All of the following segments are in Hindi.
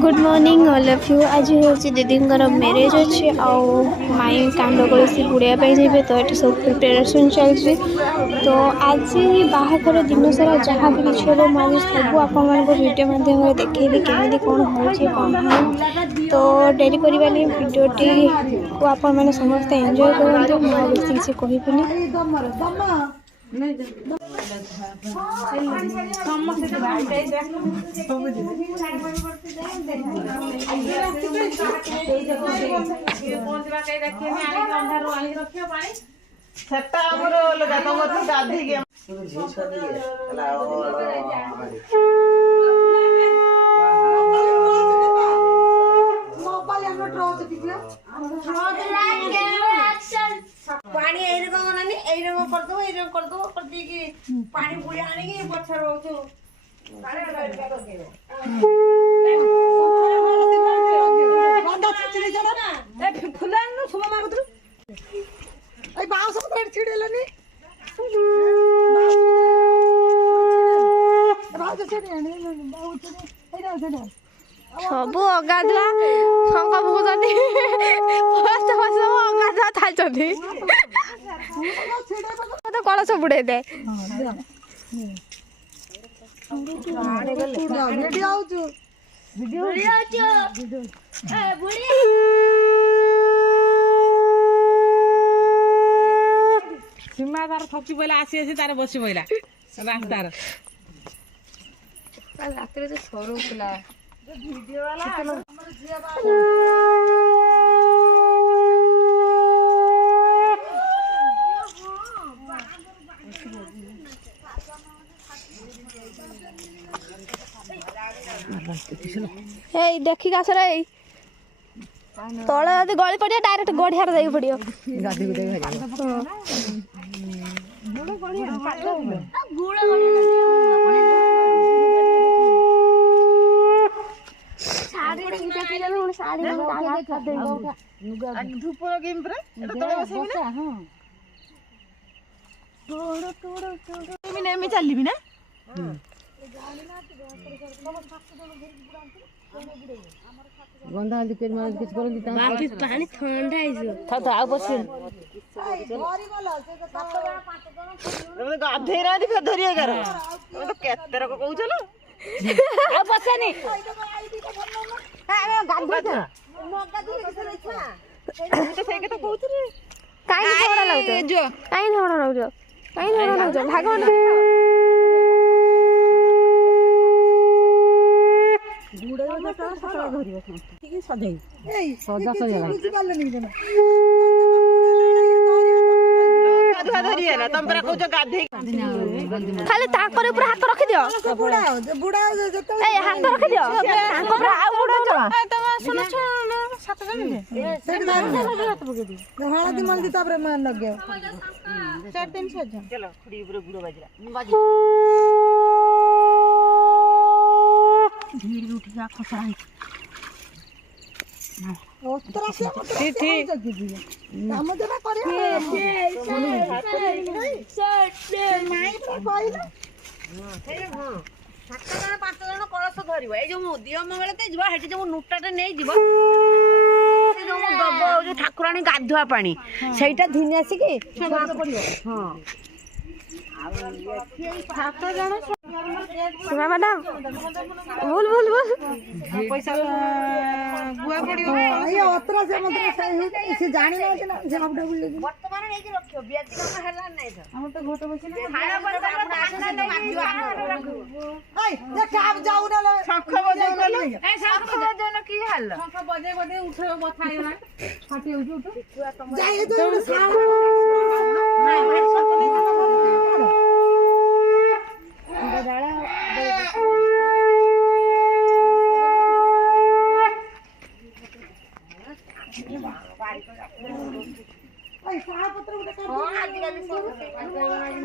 Good morning all of you. आज हूँ दीदी मैरेज अच्छे आउ माई कांड कलसी बुड़ाई जी तो ये सब प्रिपेरेसन चलती। तो आज बाहाघर दिन सारा जहाँ भी किसी हम आज सब आप वीडियो माध्यम देखी केमी कौन हो तो डेरी करवानी वीडियोटी को आप समस्ते एंजॉय करते बेस किसी कहनी। पानी ए रंग नानी ए रंग कर दो कर दी कि पानी बुली आने की पत्थर हो तो अरे बंदा छिड़े जरा ना ए फुलान नु सुमा मागुतु ए बाउस को छिड़ेलनी राज छिड़ेनी बाउ छिड़े ए राज छिड़े सब अगाधुआ शंख फुकुचंती फर्स्ट फर्स्ट अगाधुआ थालचंती तो कलश बुड़े दे सीमा तार थकी पड़ा आसी आसी तार बसी पड़ा रास्तार रात तो सरुला देखी आसर तले यदि गली पड़े डायरेक्ट गढ़ियार जाई पड़ियो धूप गेम पर चलबी ना गंधा हल्दी पेट मार किछ करली त बाकी पानी ठंडा आइजो था आ बसिन गरी गाधे रादी फेर धरिए कर तो केते रक कहू चलो आ बसनी आ गाधे मगा दे किसे इच्छा तो सेके तो कहू रे काई झगड़ा लागो जो काई झगड़ा लागो काई झगड़ा लागो भागवन खाली ताकर ऊपर हाथ रखि दियो बुड़ा बुड़ा ए हाथ रखि दियो ताकर आ बुड़ा तमा सुन सुन सात जन से मार हाथ पके दी हळदी मल्दी तापर मान लगे 4-3 7 चलो खुड़ी ऊपर बुड़ा बाजरा धीरे उठ जा खसा ओतरा से ठीक काम देना करे माई कहइलो हे हां 7 जण 5 जण कलश धरिबो ए जो दियो मंगल ते जिबा हेटी जो नुटाटे नै जिबो जो दबो जो ठाकुराणी गाधुआ पानी सेटा धिने आसी के पड़ियो हां सात जण सुना मैडम बोल बोल बोल पैसा बुआ पड़ियो ये ओतरा से मतलब से जानि ना से अपडा बोल वर्तमान नै कि रखियो ब्याज का हला नै छ हम तो घोट बसी ना खाना पर आना नै रखियो ए ये काम जाऊ ना शंख बजाऊ ना ए शंख बजाऊ ना की हाल शंख बजे बजे उठो बथाई ना फाटी उठ जाए तो नहीं भाई शंख नहीं डाला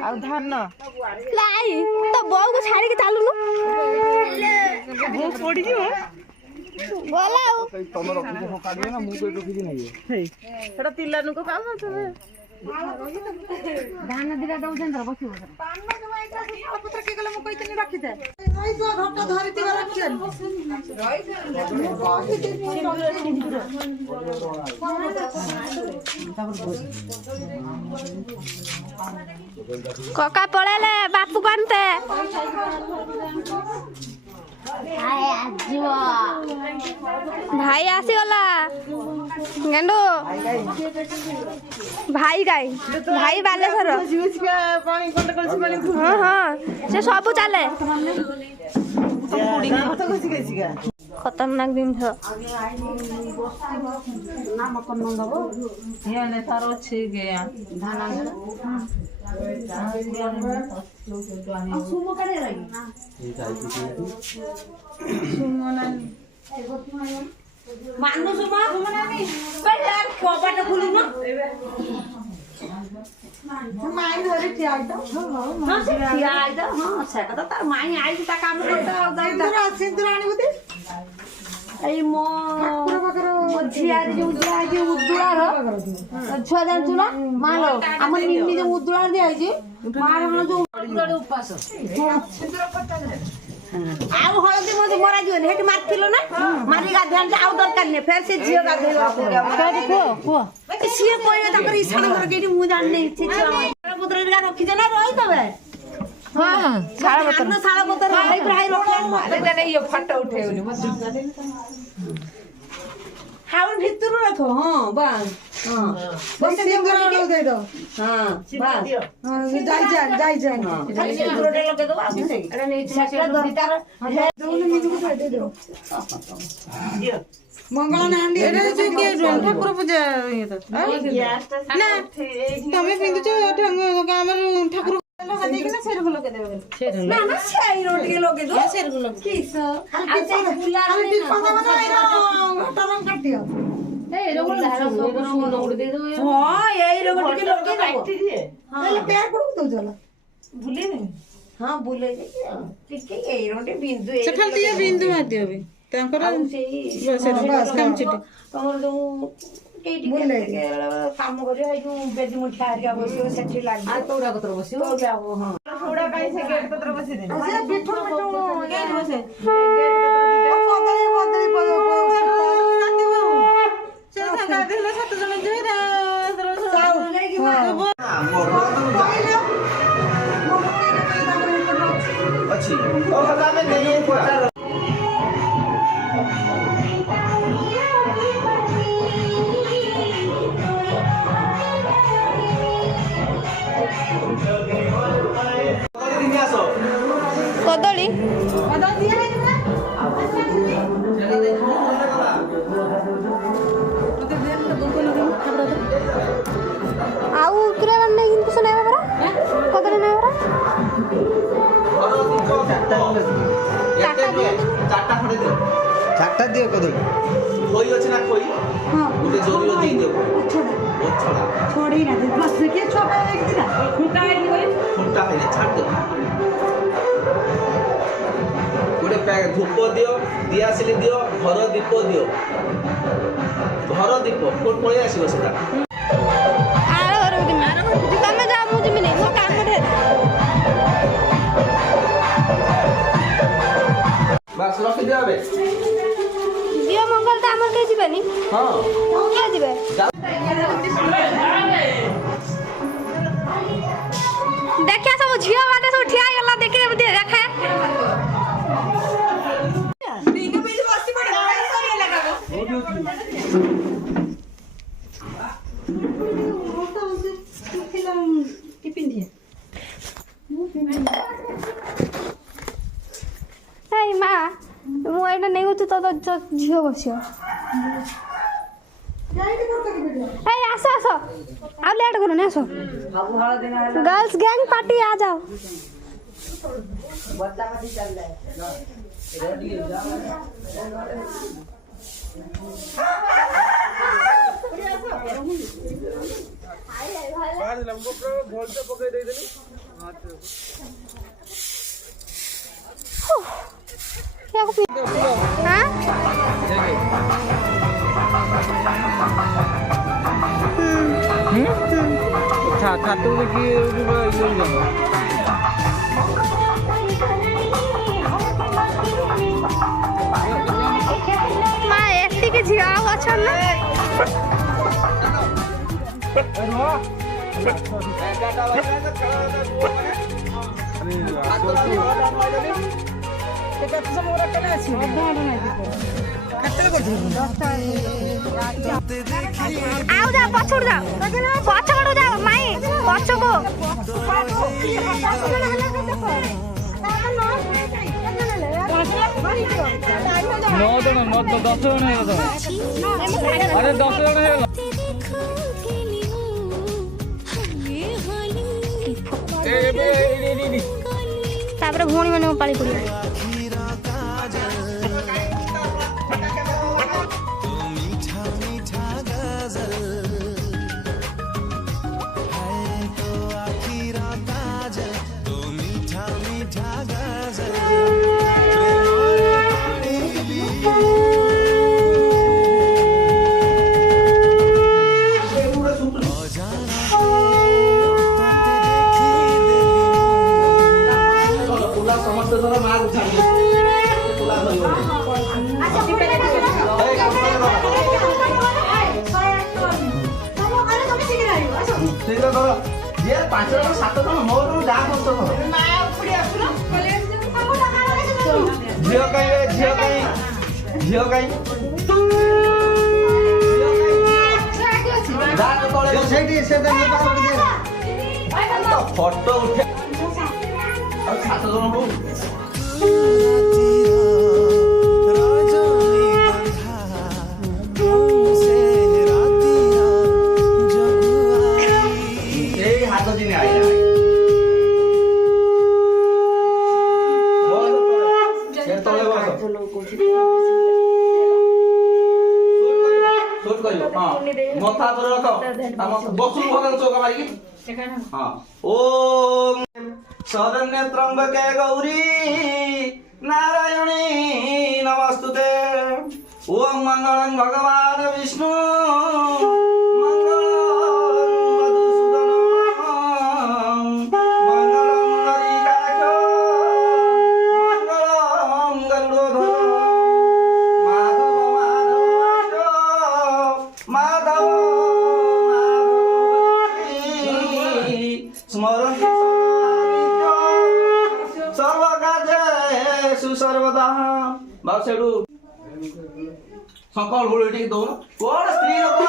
आ धान लाई तो बौ को छाड़ी के चालू वो पड़ी जो बोला तमर रखी काढियो ना मु पे रखी नहीं हे एटा तिल्लानु को काम छ धान दिला दउछन र बसियो पान मा जमा एकरा पत्र के गले म कहितनी रखि दे এই তো ঘরটা ধরিতে রাখছেন କକା ପଳେଇଲେ ବାପୁ କାନ୍ତେ ଭାଇ ଆସିଗଲା ଗେଣ୍ଡୁ ଭାଇ ଗାଈ ଭାଇ ବାଲେଶ୍ୱର ହଁ ହଁ ସେ ସବୁ ଚାଲେ ଖତରନାକ ଜିନିଷ ତାର ଅଛି କବାଟ ଖୋଲୁନ ମାଇ ଧରି ଠିଆ ସିନ୍ଦୁର ଆଣିବୁ ଏଇ ମୋ ଝିଆରୀ ଯୋଉ ଦିଆହେଇଛି ଉଦୁଳାର ଛୁଆ ଜାଣିଛୁ ନା ମାର ଆମ ନିନି ଯୋଉ ଉଦୁଳାର ଦିଆହେଇଛି ମାର ଯୋଉ ଉପାସ ଆଉ ହଳଦୀ ମଞ୍ଜି ମରା ଯିବନି ସେଠି ମାରିଥିଲ ନା ମାରି ଗାଧୋଇ ଆଉ ଦରକାର ନାହିଁ ଫେର ସେ ଝିଅ ଗାଧୋଇବା ସିଏ କହିବେ ତାଙ୍କର ଇଶାଣ ଘର କେଠି ମୁଁ ଜାଣିନି ପତ୍ର ରଖିଛ ନା ରହିତବେ ଶାଳ ପତ୍ର ଫଟୋ ଉଠେଇବୁନି ହାଉ ଭିତରୁ ରଖ ହଁ ବାସ୍ ମଙ୍ଗଳ ନାହାନ୍ତି ଠାକୁର ପୂଜା ତମେ ପିନ୍ଧୁଛ ଆମର ଠାକୁର ବିନ୍ଦୁ ମାଧ୍ୟ ବି ତାଙ୍କର ତମର ଯୋଉ କାମ କରିବ ଏଇ ଯୋଉ ବେଦି ମୁଠିଆ ହାରିକା ବସିବ ସେଠି ଲାଗିବ ତୋଡ଼ା ପତ୍ର ବସିବ ତୋଡ଼ା କାଇଁ ସେ ଗେଟ୍ ପତ୍ର ବସି ଦେ ସେ ପିଠୁ ଗେଟ୍ ବସେ କଦଳୀ ସେ ସାଙ୍ଗା ଦେଲେ 7 ଜଣ ଝିଅ ଅଛି ଓ ଆମେ ନେଇ ପଚାର କଦଳୀ ଆଉ କିରେ ମାନେ କିନ୍ତୁ ସେ ନେବେ ପରା କଦଳୀ ନେବେ ପରା ଚାରଟା ଦିଅ କଦଳୀ ଖଇ ଅଛି ନା ଖଇ ଗୋଟେ ଜରିର ଦେଇ ଦିଅ ଛଡେଇ ନା ପ୍ଲାଷ୍ଟିକ ଛୋଟା ହେଇକି ନା ଫୁଟା ହେଇକି ଛାଡି ଦିଅ ଗୋଟେ ଧୂପ ଦିଅ ଦିଆସିଲି ଦିଅ ଘର ଦୀପ ଦିଅ ଘର ଦୀପ ପଳେଇ ଆସିବ ସେଟା ତମେ ଯାଅ ମୁଁ ଯିବିନି ମୋ କାମରେ ବାସ୍ ରଖିଦିଅ ଏବେ ଦିଅ ମଙ୍ଗଳ ତ ଆମର କେହି ଯିବେନି ହଁ କିଏ ଯିବେ ଦେଖିଆ ସବୁ ଝିଅ ମାନେ ସବୁ ଠିଆ ହେଇଗଲା ଦେଖିଲେ ଦେଖେ ହେଇ ମା ମୁଁ ଏଇଟା ନେଇଗଛି ତ ଝିଅ ବସିବ এই আসো আসো আর লেট করো না আসো गर्ल्स गैंग पार्टी आ जाओ हाँ ଛାତକୁ ଦେଖି ଅଛନ୍ ନା ଆଉ ଯା ପଛକୁ ଯା ପଛକୁ ଯା ମାଇ ପଛକୁ अरे 10 जन ହେଇଗଲା ତାପରେ ଭଉଣୀ ମାନଙ୍କୁ ପାଳି ପଡିବ ये 5 जन 7 जन मोर जा करत झियो काई फोटो उठे 7 जन हो मथा पर रख बसु भगन चौका मारी हां ओम शरण्य त्र्यंबके गौरी नारायणी नमस्तुते ओम मंगलं भगवान विष्णु मंगलं मधुसूदन मंगलं हरिकाक्ष मंगलं गरुडध्वज माधव स्मरण सर्वकार्येषु सर्वदा बासेडु संकल्प बोलटी दो कोड स्त्री लोक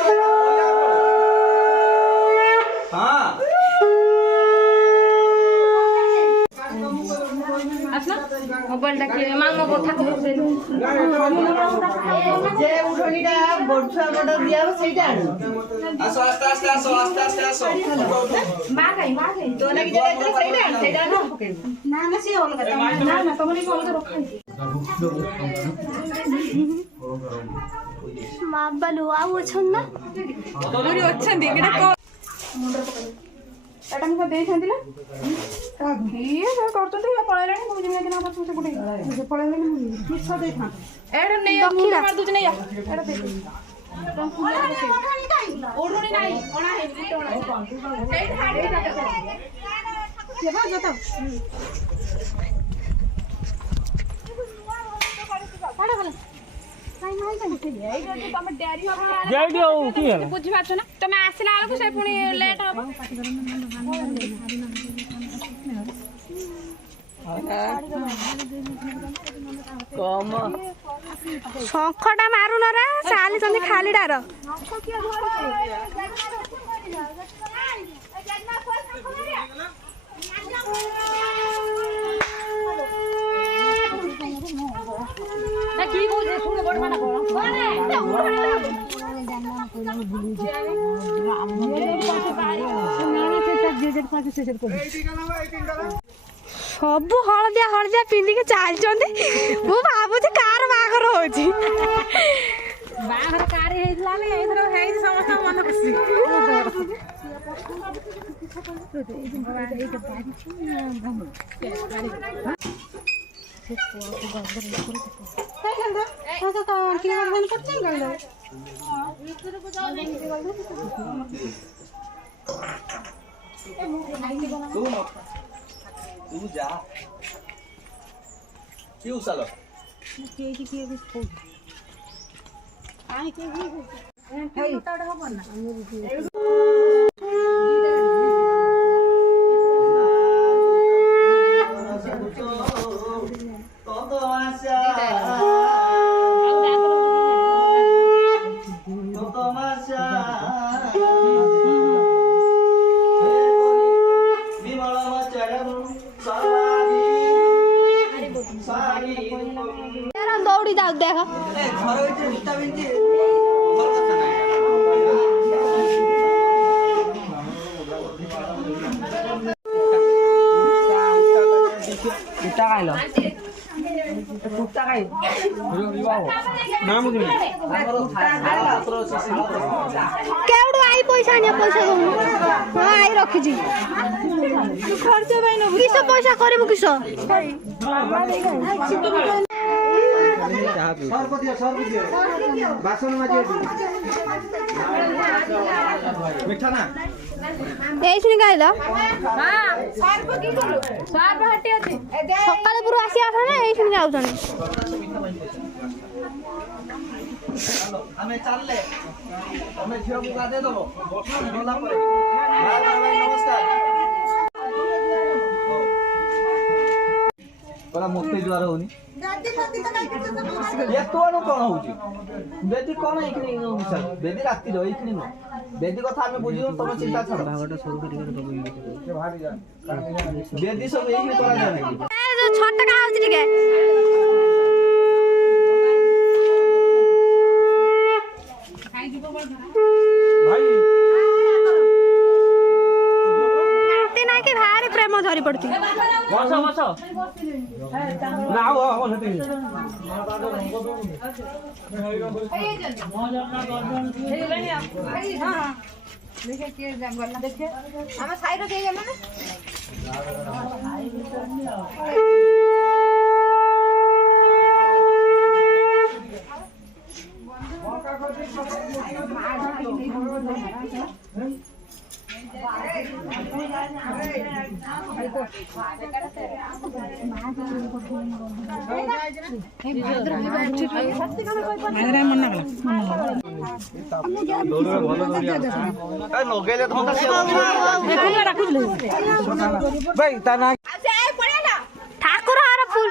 हां मोबाइल डाके मांगो कोठा जे उठोनीटा बडछुआ बड दिया सेटा आसो आस्ते आसो मा गई तो लगी जे सेटा ना पके ना से अलग ना तमने को अलग रखई बाबालु आउ अछन ना तोरी अछंदी केटा को एटा को देई छंदिला ये सर करतते या पळेलानी मु जिमे दिना पास से गुडे जे पळेलानी मु किछ दे था एटा नै दखिना मार दुज नै या एटा दे ओडोनी नाही कोणा हे टोणा सेट हाडे के बा जता पाडा गला काई नाही जानि एई जे तमे डेरी हो जाई दियो की हला बुझी बात ना तमे आसिला आलो से पुनी लेट हो कम शंखटा मारु न रे साली तने खाली डार की को जे सुन बड माना कोने सब हलदिया हलदिया पिंधिके चलचंदी मु भाबुची कार बागर होची बाहर कार हेइला ले एथरो हेइ समस्त मन खुशी तू जा क्यों सालो दौड़ी जाऊ देख कुत्ता खाइलो कुत्ता खाइ नाम के केउडो आई पैसा ने पैसा दउनु हां आई रखी जी खर्च भाई न किस पैसा करबो किस मिठा ना এইখিনি গাইলা हां सर्व की करू सर्व हटी अछि সকালে পুরো আসি আসা না এইখিনি যাউছন ଆମେ ଚାଲିଲେ ଆମେ ଝିଅକୁ ଗାଧେଇ ଦବ ଗଲା ପରେ ଭାଇ ନମସ୍କାର କଲା ମୋତେ ଜ୍ୱାର ହଉନି ଏତୋର କଣ ହଉଛି ବେଦି କଣ ଏଇଖିନି ମିଶାଲ ବେଦି ରାତିର ଏଇଖିନି ନୁହଁ ବେଦି କଥା ଆମେ ବୁଝିବୁ ତମ ଚିନ୍ତା ଛାଡ ବାହାଘରଟା ସବୁ ଟିକେ ଦବ ବେଦି ସବୁ ଏଇଖିନି କରାଯାଏ ନାଇଁ ଏ ଯୋ ଛଟ କା ହଉଛି ଟିକେ भाई नाती ना कि भारी प्रेम झरी पड़ती बस बस ना हो हो हटी देखे के जंगल देखे हम साइड के गेल ना ନଗେଇଲେ ଧନ୍ଦା भाई ता ना ठाकुर हार फूल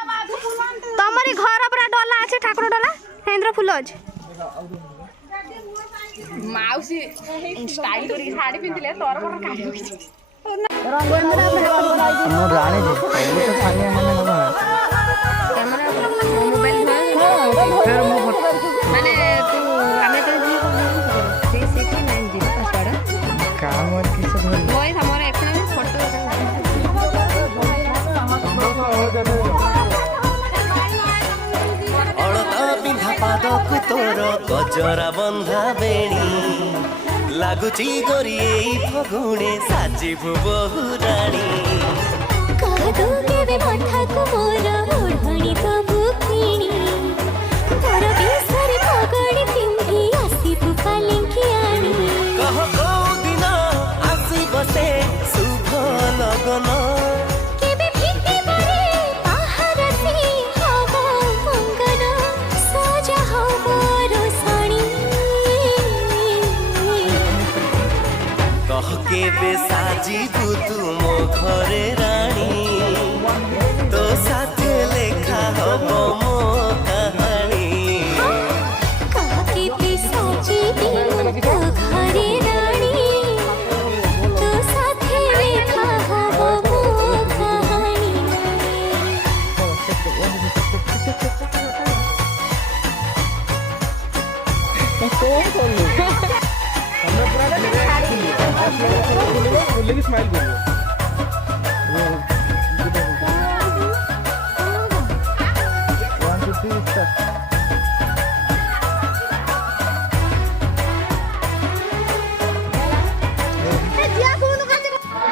तमरी घर पूरा डला আছে ठाकुर डला हेंद्र फूल আছে माउसी स्टाइल करी साड़ी पिंदिले तोर पर काढी हम राणी जी पहले तो खाने हमने लगा मोबाइल फिर मो माने तू हमें तो जी 369 पासवर्ड काम और किस धरी मोय हमर एकना फोटो ଅଳତା ପିନ୍ଧା ପାଦକୁ ତୋର ଗଜରା ବନ୍ଧା ବେଣୀ ଲାଗୁଛି ଗୋରି ଏଇ ଫଗୁଣେ ସାଜିବୁ ବହୁ ରାଣୀ कहतु केवे मठाको मोर ओढणी तबु किणी तोर बेसरी पगडी पिंधी आसिबु पालिंकी आणी କହ କୋଉ ଦିନ ଆସିବ ସେ ଶୁଭ ଲଗନ केवे भित्ति बरे पाहरसी हवा मंगन सजा हवा रोसणी କହ କେବେ ସାଜିବୁ ତୁ ମୋ ଘରେ ରାଣୀ ତୋ ସାଥେ ଲେଖା ହବ ମୋ କାହାଣୀ कह के पिसाची तो घरे राणी तो साथे लेखा हवा मो कहानी बोले की स्माइल करो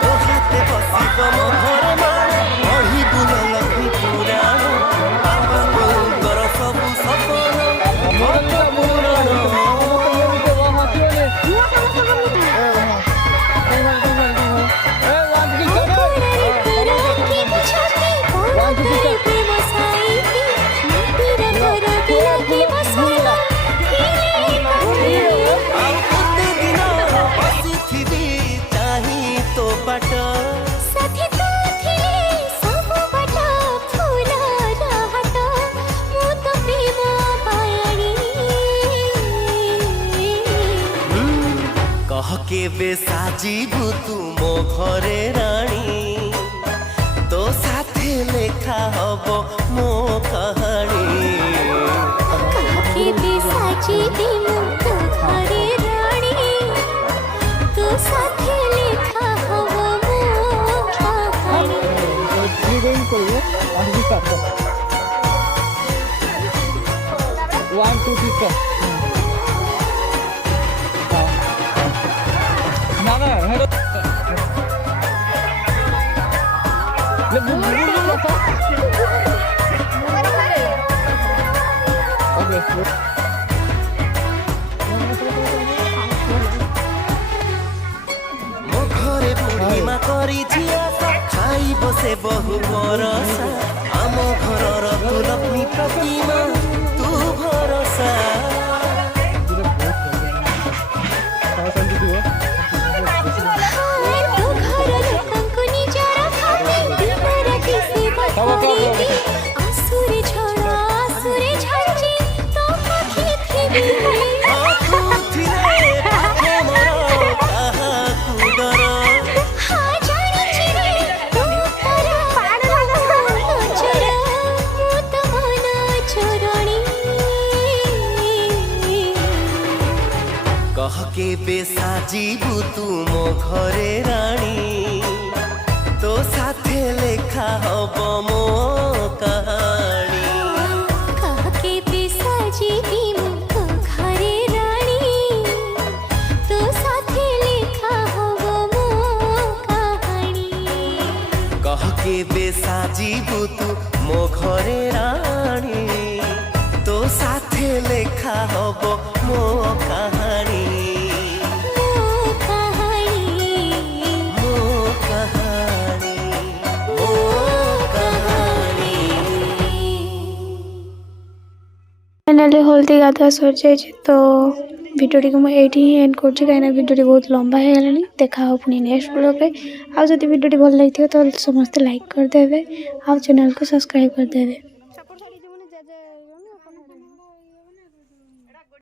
ତୋ ହାତେ ବସିବ ମୋ ଘର ମାଳ ପଢ଼ି ବୁଲ ଲକ୍ଷ୍ମୀ ପୁରାଣ ବାପା ବୋଉଙ୍କର ସବୁ ସପନ ମୋର ପୂରଣ ए केबे साजिबु तू मो घरे रानी तो साथे लेखा हबो मो कहानी काके बेसाची दिनु तो घरे रानी तो साथे लेखा हवा मो कहानी मो घरे पूर्णिमा करी झिया खाई बसे बहु बरसा आम घरर तू लक्ष्मी प्रतिमा तू भरसा तो घर लोकंको निजरा खाते दिन राति सेवा करीती आसुरे झड़ा आसुरे झांची तो पाखी थी तू थिले पाखे मोर काहाकू डर हाँ जानी चिरे तो तारा चोरा तो मना चोरणी कह के बेसाजिबु तू मो घरे रानी तो साथे लेखा हब मो कहानी काके बेसाजी दिनु तो घरे रानी तो साथे लेखा हवा मो कहानी कह के बेसाजिबु तू मो घरे रानी तो साथे लेखा हब मो कहानी मो कहानी मो कहानी मो कहानी फाइनाली हल्दी गाधुआ सर जाए तो भिडियोटी को मुझे ही एंड कर कहीं भिडियोटी बहुत लंबा हो गलानी देखा पुणी नेक्स्ट ब्लॉग में आउ जब भिडियोटी भल लगी तो समस्त लाइक करदे आ चैनल को सब्सक्राइब करदे।